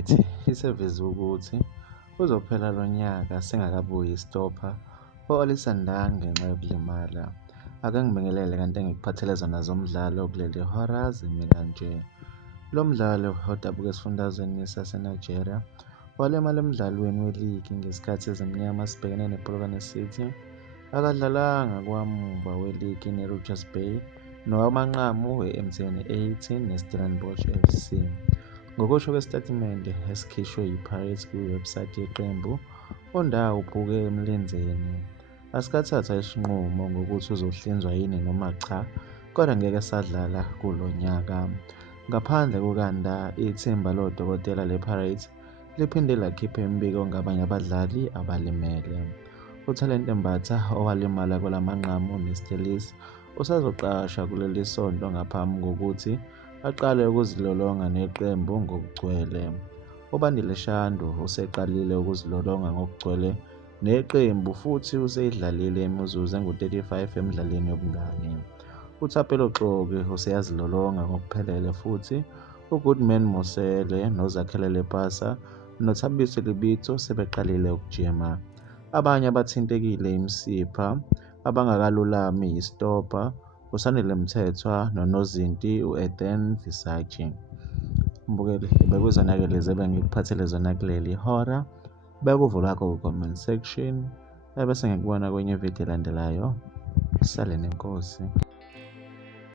Alright, isevezi ukuthi uzophela lo nyaka singakabuyi isitopha o-alisandanga ngenxa yokulimala. Ake ngibingelele kanti ngikuphathele zona zomdlalo kuleli hora zimi kanje. Lo mdlalo odabuka esifundazweni saseNigeria walimala emdlalweni weligi ngesikhathi ezimnyama sibhekene nePolokwane City. Akadlalanga kwamuva weligi neRichards Bay nowamanqamu we-MTN 18 neStellenbosch FC. Ngokusho kwesitatimende esikhishwe yiPirates kwiwebhusayithi yeqembu, uNdah ubhuke emlenzeni. Asikathatha isinqumo ngokuthi uzohlinzwa yini noma cha, kodwa ngeke esadlala kulonyaka. Ngaphandle kukaNdah, ithimba lodokotela lePirates liphinde lakhipha imibiko ngabanye abadlali abalimele. UTalente Mbatha, owalimala kwelamanqamu neStellis, usazoqashwa kuleli sonto ngaphambi kokuthi aqale ukuzilolonga neqembu ngokugcwele. uBandile Shandu useqalile ukuzilolonga ngokugcwele neqembu futhi useyidlalile imizuzu engu-35 emidlalweni yobungane. uThapelo Xoki useyazilolonga ngokuphelele futhi uGoodman Mosele noZakhele Lepasa noThabiso Libito sebeqalile ukujima. Abanye abathintekile imisipha abangakalulami yisitopha uSandile Mthethwa nonozinti u-Eden Visachi. Mbukeli, bekuzona-ke lezi ebengikuphathele zona kuleli hora. Beka uvo lwakho ku-comment section ebese ngikubona kwenye ividiyo elandelayo. Sale nenkosi.